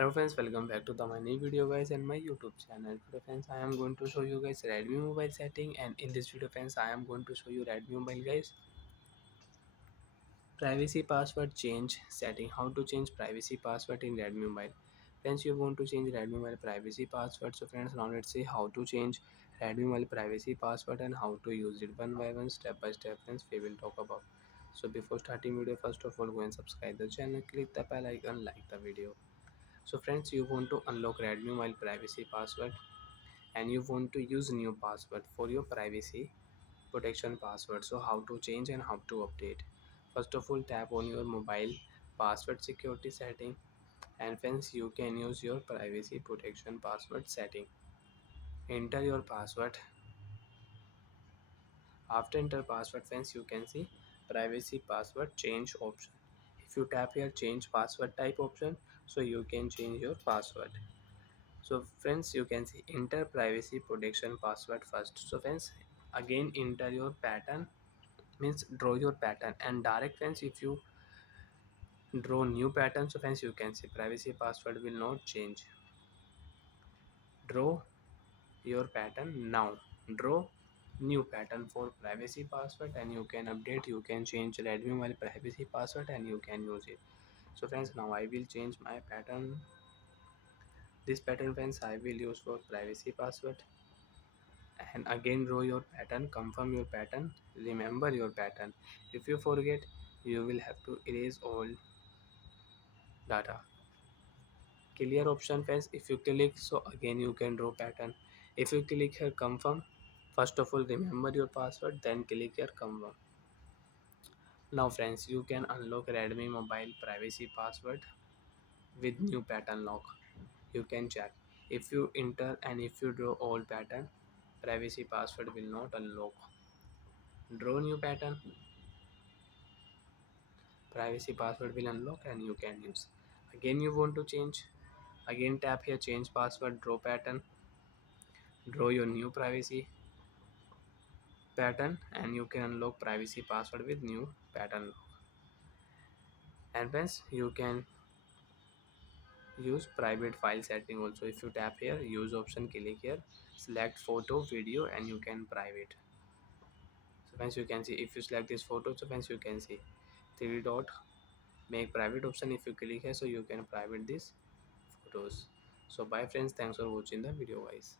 Hello friends, welcome back to my new video guys and my YouTube channel. Today friends, I am going to show you guys Redmi mobile setting, and in this video friends, I am going to show you Redmi mobile guys privacy password change setting. How to change privacy password in Redmi mobile. Friends, you want to change Redmi mobile privacy password. So friends, now let's see how to change Redmi mobile privacy password and how to use it one by one, step by step. Friends, we will talk about. So before starting video, first of all, go and subscribe the channel, click the bell icon, like the video. So friends, you want to unlock Redmi mobile privacy password and you want to use new password for your privacy protection password. So how to change and how to update. First of all, tap on your mobile password security setting, and friends, you can use your privacy protection password setting. Enter your password. After enter password, friends, you can see privacy password change option. If you tap here change password type option, so you can change your password. So friends, you can see enter privacy protection password first. So friends, again enter your pattern, means draw your pattern, and direct friends, if you draw new pattern, so friends you can see privacy password will not change. Draw your pattern now. Draw new pattern for privacy password, and you can update, you can change Redmi mobile privacy password and you can use it. So friends, now I will change my pattern. This pattern friends I will use for privacy password, and again draw your pattern, confirm your pattern, remember your pattern. If you forget, you will have to erase all data. Clear option friends, if you click, so again you can draw pattern. If you click here confirm, first of all remember your password, then click here confirm. Now friends, you can unlock Redmi mobile privacy password with new pattern lock. You can check if you enter and if you draw all pattern, privacy password will not unlock. Draw new pattern, privacy password will unlock and you can use. Again you want to change, again tap here change password, draw pattern, draw your new privacy pattern, and you can unlock privacy password with new pattern lock. And friends, you can use private file setting also. If you tap here use option, click here, select photo video, and you can private. So friends, you can see if you select this photo, so friends you can see three dot make private option. If you click here, so you can private these photos. So bye friends, thanks for watching the video guys.